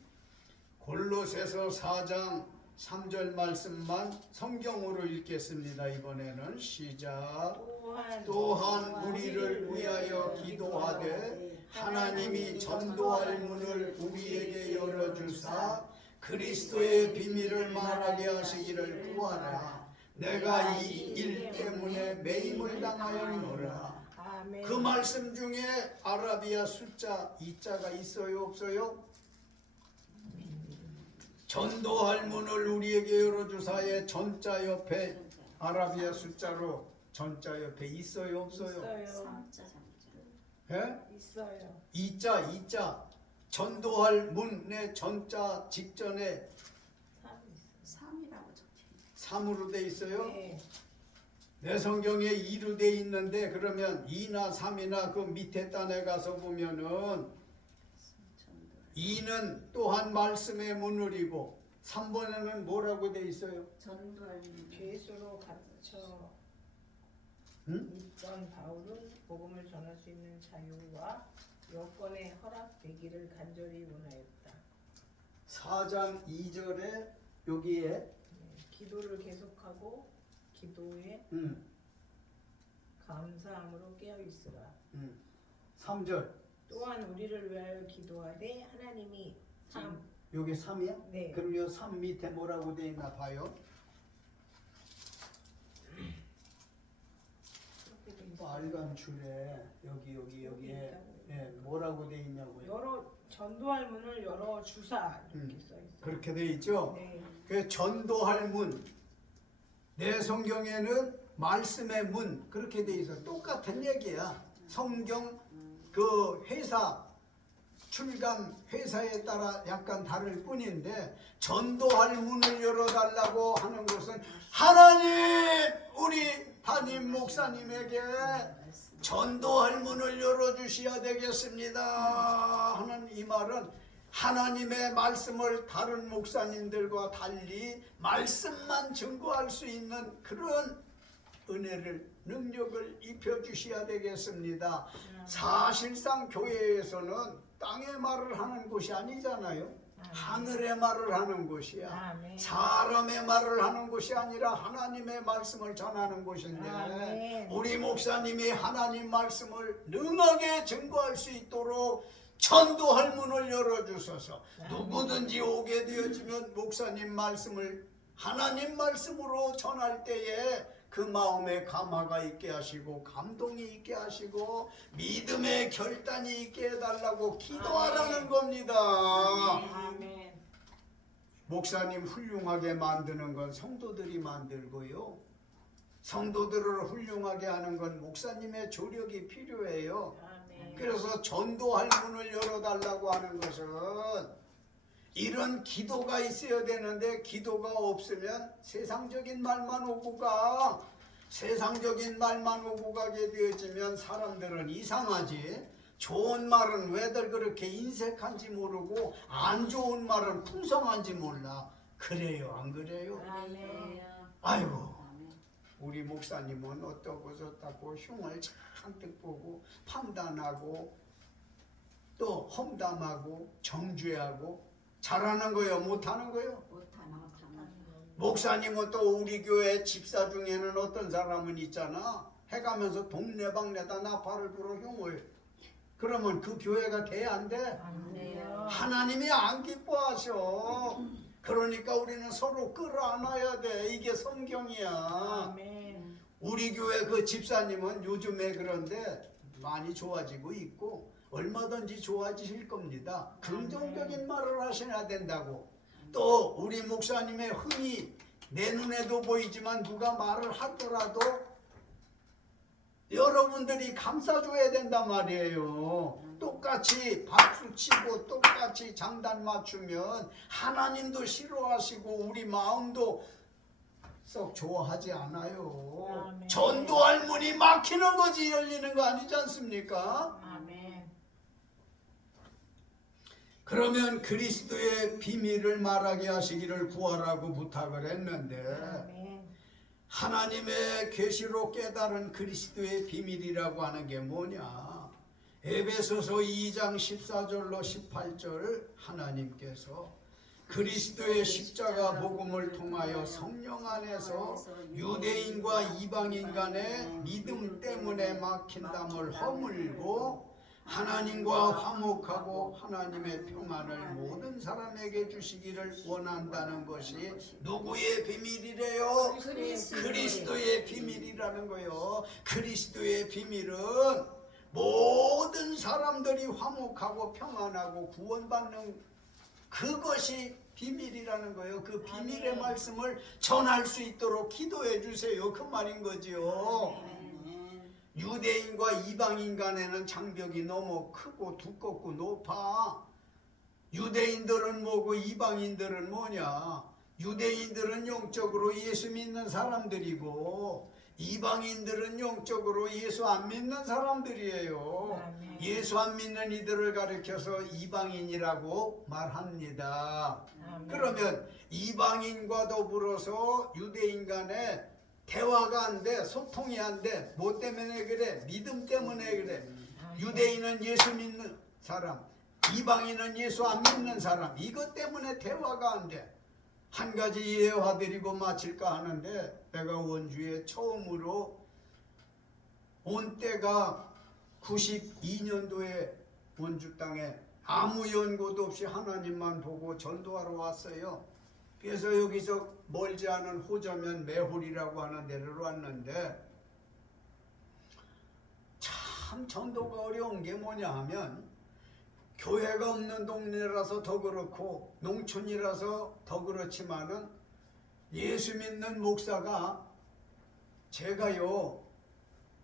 골로새서 4장 3절 말씀만 성경으로 읽겠습니다. 이번에는 시작. 또한 우리를 위하여 기도하되 하나님이 전도할 문을 우리에게 열어주사 그리스도의 비밀을 말하게 하시기를 구하라. 내가 이 일 때문에 매임을 당하였노라. 아멘. 그 말씀 중에 아라비아 숫자 2자가 있어요, 없어요? 전도할 문을 우리에게 열어주사의 전자 옆에 아라비아 숫자로 전자 옆에 있어요, 없어요? 있어요. 예? 있어요. 2자 전도할 문의 전자 직전에 3이라고 적혀. 3으로 돼 있어요. 네. 내 성경에 2로 돼 있는데 그러면 2나 3이나 그 밑에 단에 가서 보면은 2는 또한 말씀의 문을이고 3번에는 뭐라고 돼 있어요? 전도할 죄수로 갇혀 응? 있던 바울은 복음을 전할 수 있는 자유와 여건에 허락되기를 간절히 원하였다. 4장 2절에 여기에 기도를 계속하고 기도에 감사함으로 깨어 있으라. 3절 또한 우리를 위하여 기도하되 하나님이 여기 3이야? 네. 그럼 요 3 밑에 뭐라고 돼 있나 봐요. 빨간 줄에 여기에 뭐라고 돼 있냐고요. 여러 전도할 문을 열어 주사 이렇게 써 있어요. 그렇게 돼 있죠. 네. 그 전도할 문, 내 성경에는 말씀의 문 그렇게 돼 있어. 똑같은 얘기야. 성경 그 회사 출간 회사에 따라 약간 다를 뿐인데 전도할 문을 열어달라고 하는 것은 하나님 우리 담임 목사님에게 전도할 문을 열어주셔야 되겠습니다 하는 이 말은 하나님의 말씀을 다른 목사님들과 달리 말씀만 증거할 수 있는 그런 은혜를 능력을 입혀주셔야 되겠습니다. 사실상 교회에서는 땅의 말을 하는 곳이 아니잖아요. 하늘의 말을 하는 곳이야. 아멘. 사람의 말을 하는 곳이 아니라 하나님의 말씀을 전하는 곳인데 아멘. 우리 목사님이 하나님 말씀을 능하게 증거할 수 있도록 전도할 문을 열어주셔서 누구든지 오게 되어지면 목사님 말씀을 하나님 말씀으로 전할 때에 그 마음에 감화가 있게 하시고 감동이 있게 하시고 믿음의 결단이 있게 해달라고 기도하라는 겁니다. 아멘. 목사님 훌륭하게 만드는 건 성도들이 만들고요. 성도들을 훌륭하게 하는 건 목사님의 조력이 필요해요. 아멘. 그래서 전도할 문을 열어달라고 하는 것은 이런 기도가 있어야 되는데 기도가 없으면 세상적인 말만 오고 가. 세상적인 말만 오고 가게 되어지면 사람들은 이상하지. 좋은 말은 왜들 그렇게 인색한지 모르고 안 좋은 말은 풍성한지 몰라. 그래요 안 그래요? 아멘. 아이고 우리 목사님은 어떻고 저떻고 흉을 잔뜩 보고 판단하고 또 험담하고 정죄하고 잘하는 거요 못하는 거요? 목사님은 또 우리 교회 집사 중에는 어떤 사람은 있잖아. 해가면서 동네방네다 나팔을 불어 흉을. 그러면 그 교회가 돼 안 돼? 안 돼요. 하나님이 안 기뻐하셔. 그러니까 우리는 서로 끌어안아야 돼. 이게 성경이야. 아멘. 우리 교회 그 집사님은 요즘에 그런데 많이 좋아지고 있고 얼마든지 좋아지실 겁니다. 긍정적인 말을 하셔야 된다고. 또 우리 목사님의 흥이 내 눈에도 보이지만 누가 말을 하더라도 여러분들이 감싸줘야 된단 말이에요. 똑같이 박수치고 똑같이 장단 맞추면 하나님도 싫어하시고 우리 마음도 썩 좋아하지 않아요. 아멘. 전도할 문이 막히는 거지 열리는 거 아니지 않습니까? 아멘. 그러면 그리스도의 비밀을 말하게 하시기를 구하라고 부탁을 했는데 아멘. 하나님의 계시로 깨달은 그리스도의 비밀이라고 하는 게 뭐냐? 에베소서 2장 14절로 18절 하나님께서 그리스도의 십자가 복음을 통하여 성령 안에서 유대인과 이방인 간의 믿음 때문에 막힌 담을 허물고 하나님과 화목하고 하나님의 평안을 모든 사람에게 주시기를 원한다는 것이 누구의 비밀이래요? 그리스도의 비밀이라는 거예요. 그리스도의 비밀은 모든 사람들이 화목하고 평안하고 구원받는 그것이 비밀이라는 거예요. 그 비밀의 말씀을 전할 수 있도록 기도해 주세요. 그 말인 거지요. 유대인과 이방인 간에는 장벽이 너무 크고 두껍고 높아. 유대인들은 뭐고 이방인들은 뭐냐? 유대인들은 영적으로 예수 믿는 사람들이고 이방인들은 영적으로 예수 안 믿는 사람들이에요. 아멘. 예수 안 믿는 이들을 가리켜서 이방인이라고 말합니다. 아멘. 그러면 이방인과 더불어서 유대인 간에 대화가 안 돼, 소통이 안 돼. 뭐 때문에 그래? 믿음 때문에 그래. 유대인은 예수 믿는 사람, 이방인은 예수 안 믿는 사람, 이것 때문에 대화가 안 돼. 한 가지 예화드리고 마칠까 하는데, 내가 원주에 처음으로 온 때가 92년도에 원주 땅에 아무 연고도 없이 하나님만 보고 전도하러 왔어요. 그래서 여기서 멀지 않은 호저면 매홀이라고 하는 데를 왔는데, 참 전도가 어려운 게 뭐냐 하면, 교회가 없는 동네라서 더 그렇고 농촌이라서 더 그렇지만은 예수 믿는 목사가 제가요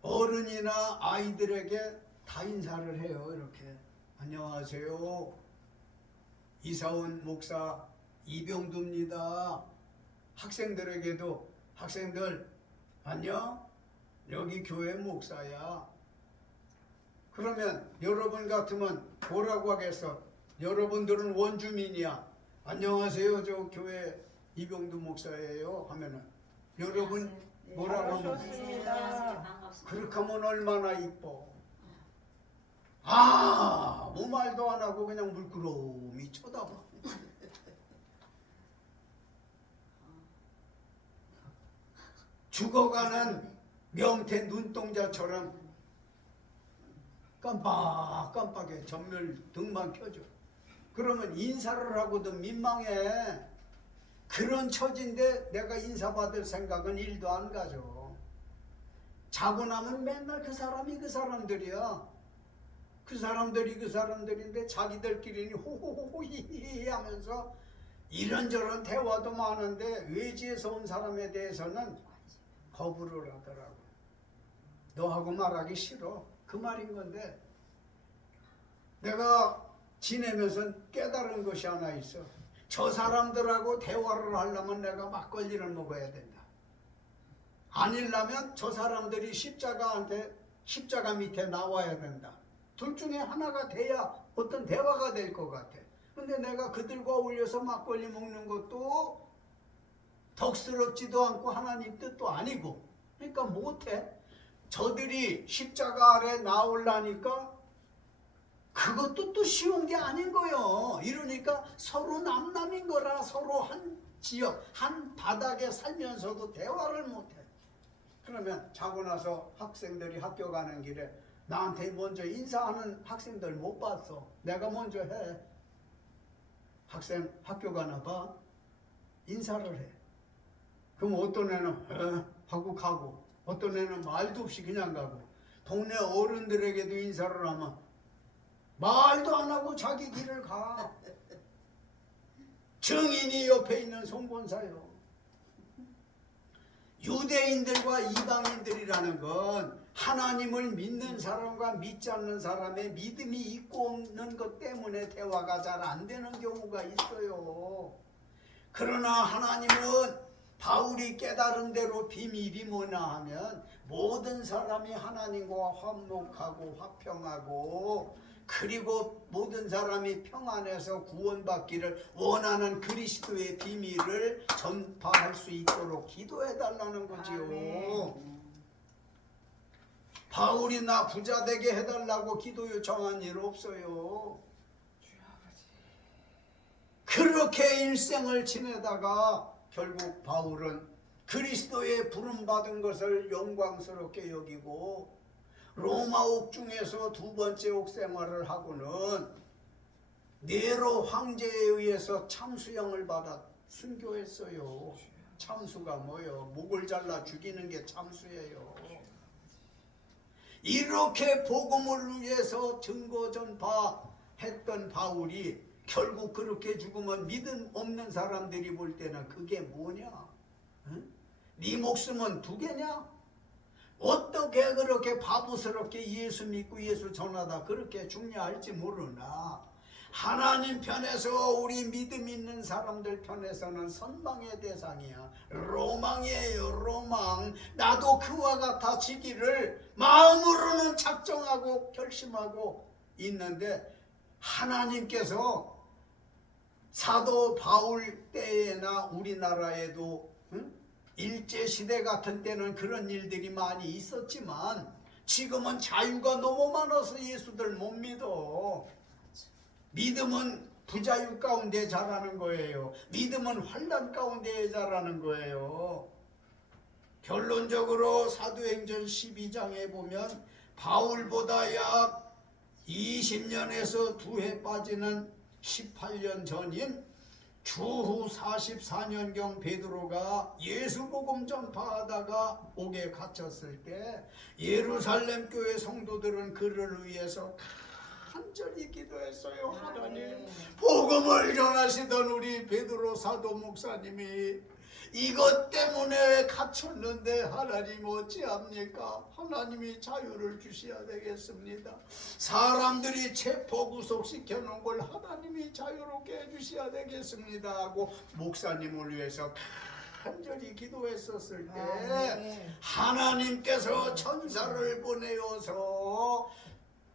어른이나 아이들에게 다 인사를 해요. 이렇게 안녕하세요, 이사온 목사 이병두입니다. 학생들에게도 학생들 안녕, 여기 교회 목사야. 그러면 여러분 같으면 뭐라고 하겠어? 여러분들은 원주민이야. 안녕하세요, 저 교회 이병두 목사예요 하면은 여러분 뭐라고 하면 반갑습니다. 그렇게 하면 얼마나 이뻐. 아무 말도 안 하고 그냥 물끄러미 쳐다봐. 죽어가는 명태 눈동자처럼 깜빡깜빡해. 전멸 등만 켜줘. 그러면 인사를 하고도 민망해. 그런 처지인데 내가 인사받을 생각은 1도 안 가져. 자고 나면 맨날 그 사람이 그 사람들이야. 그 사람들이 그 사람들인데 자기들끼리 호호호호히히 하면서 이런저런 대화도 많은데 외지에서 온 사람에 대해서는 거부를 하더라고. 너하고 말하기 싫어. 그 말인 건데, 내가 지내면서 깨달은 것이 하나 있어. 저 사람들하고 대화를 하려면 내가 막걸리를 먹어야 된다. 아니려면 저 사람들이 십자가 밑에 나와야 된다. 둘 중에 하나가 돼야 어떤 대화가 될 것 같아. 근데 내가 그들과 어울려서 막걸리 먹는 것도 덕스럽지도 않고 하나님 뜻도 아니고, 그러니까 못해. 저들이 십자가 아래 나오려니까 그것도 또 쉬운 게 아닌 거요. 이러니까 서로 남남인 거라 서로 한 지역, 한 바닥에 살면서도 대화를 못해. 그러면 자고 나서 학생들이 학교 가는 길에 나한테 먼저 인사하는 학생들 못 봤어. 내가 먼저 해. 학생 학교 가나 봐. 인사를 해. 그럼 어떤 애는 하고 가고, 어떤 애는 말도 없이 그냥 가고, 동네 어른들에게도 인사를 하면 말도 안 하고 자기 길을 가. 증인이 옆에 있는 송본사요. 유대인들과 이방인들이라는 건 하나님을 믿는 사람과 믿지 않는 사람의 믿음이 있고 없는 것 때문에 대화가 잘 안 되는 경우가 있어요. 그러나 하나님은 바울이 깨달은 대로 비밀이 뭐냐 하면 모든 사람이 하나님과 화목하고 화평하고, 그리고 모든 사람이 평안해서 구원받기를 원하는 그리스도의 비밀을 전파할 수 있도록 기도해달라는 거지요. 아멘. 바울이 나 부자 되게 해달라고 기도 요청한 일 없어요. 그렇게 일생을 지내다가 결국 바울은 그리스도의 부름받은 것을 영광스럽게 여기고 로마 옥중에서 2번째 옥생활을 하고는 네로 황제에 의해서 참수형을 받아 순교했어요. 참수가 뭐예요? 목을 잘라 죽이는 게 참수예요. 이렇게 복음을 위해서 증거 전파했던 바울이 결국 그렇게 죽으면 믿음 없는 사람들이 볼 때는 그게 뭐냐? 응? 네 목숨은 2개냐? 어떻게 그렇게 바보스럽게 예수 믿고 예수 전하다 그렇게 죽냐 할지 모르나, 하나님 편에서 우리 믿음 있는 사람들 편에서는 선망의 대상이야. 로망이에요. 로망. 나도 그와 같아지기를 마음으로는 작정하고 결심하고 있는데 하나님께서 사도 바울 때에나 우리나라에도 일제시대 같은 때는 그런 일들이 많이 있었지만 지금은 자유가 너무 많아서 예수들 못 믿어. 믿음은 부자유 가운데 자라는 거예요. 믿음은 환난 가운데 자라는 거예요. 결론적으로 사도행전 12장에 보면 바울보다 약 20년에서 2해 빠지는 18년 전인 주후 44년경 베드로가 예수복음 전파하다가 옥에 갇혔을 때 예루살렘 교회 성도들은 그를 위해서 간절히 기도했어요. 하나님, 복음을 전하시던 우리 베드로 사도 목사님이 이것 때문에 갇혔는데 하나님 어찌합니까? 하나님이 자유를 주셔야 되겠습니다. 사람들이 체포 구속시켜 놓은 걸 하나님이 자유롭게 해주셔야 되겠습니다 하고 목사님을 위해서 간절히 기도했었을 때 하나님께서 천사를 보내어서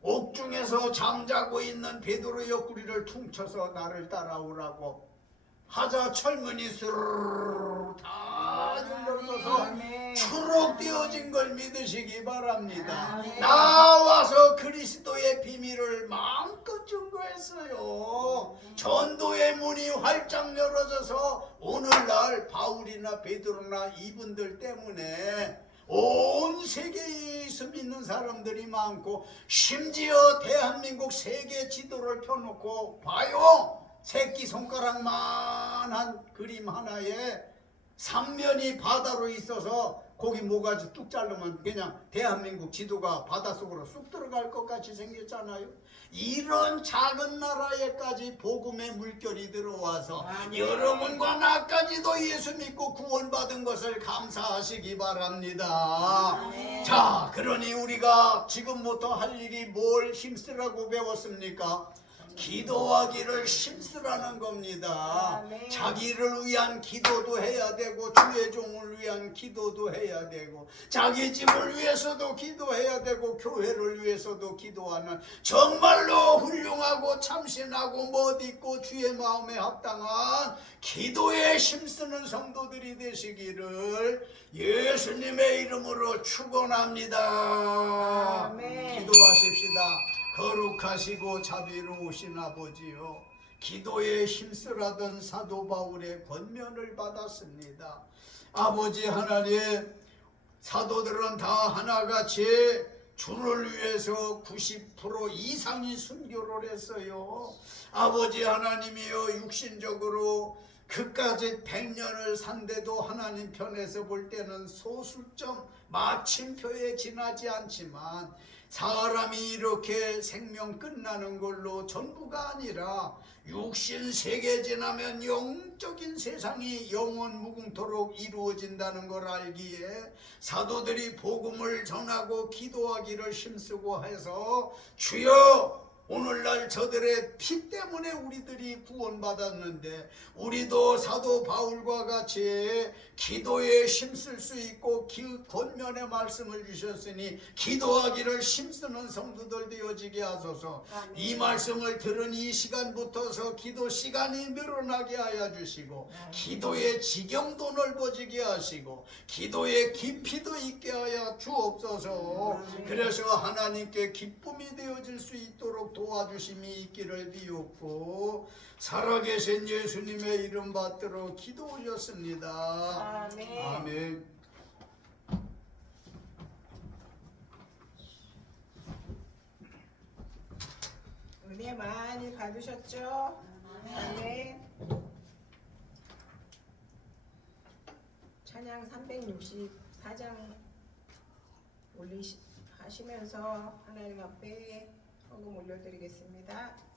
옥중에서 잠자고 있는 베드로 옆구리를 퉁쳐서 나를 따라오라고 하자 철문이 스르르 다 열려서 추록되어진 걸 믿으시기 바랍니다. 나와서 그리스도의 비밀을 마음껏 증거했어요. 전도의 문이 활짝 열어져서 오늘날 바울이나 베드로나 이분들 때문에 온 세계에 예수 믿는 사람들이 많고 심지어 대한민국 세계 지도를 펴놓고 봐요. 새끼손가락만한 그림 하나에 3면이 바다로 있어서 거기 모가지 뚝 자르면 그냥 대한민국 지도가 바닷속으로 쑥 들어갈 것 같이 생겼잖아요. 이런 작은 나라에까지 복음의 물결이 들어와서 여러분과 나까지도 예수 믿고 구원받은 것을 감사하시기 바랍니다. 자, 그러니 우리가 지금부터 할 일이 뭘 힘쓰라고 배웠습니까? 기도하기를 힘쓰라는 겁니다. 자기를 위한 기도도 해야 되고 주의 종을 위한 기도도 해야 되고 자기 집을 위해서도 기도해야 되고 교회를 위해서도 기도하는 정말로 훌륭하고 참신하고 멋있고 주의 마음에 합당한 기도에 힘쓰는 성도들이 되시기를 예수님의 이름으로 축원합니다. 기도하십시다. 거룩하시고 자비로우신 아버지요, 기도에 힘쓰라던 사도 바울의 권면을 받았습니다. 아버지 하나님, 사도들은 다 하나같이 주를 위해서 90% 이상이 순교를 했어요. 아버지 하나님이여, 육신적으로 그까지 100년을 산데도 하나님 편에서 볼 때는 소수점 마침표에 지나지 않지만 사람이 이렇게 생명 끝나는 걸로 전부가 아니라 육신 세계 지나면 영적인 세상이 영원 무궁토록 이루어진다는 걸 알기에 사도들이 복음을 전하고 기도하기를 힘쓰고 해서 주여, 오늘날 저들의 피 때문에 우리들이 구원받았는데 우리도 사도 바울과 같이 기도에 힘쓸 수 있고 권면의 말씀을 주셨으니 기도하기를 힘쓰는 성도들 되어지게 하소서. 이 말씀을 들은 이 시간부터서 기도 시간이 늘어나게 하여 주시고 기도의 지경도 넓어지게 하시고 기도의 깊이도 있게 하여 주옵소서. 그래서 하나님께 기쁨이 되어질 수 있도록 도와주심이 있기를 비옵고 살아계신 예수님의 이름 받들어 기도 올렸습니다. 아멘. 아멘. 은혜 많이 받으셨죠? 아멘. 찬양 364장 하시면서 하나님 앞에 헌금 올려드리겠습니다.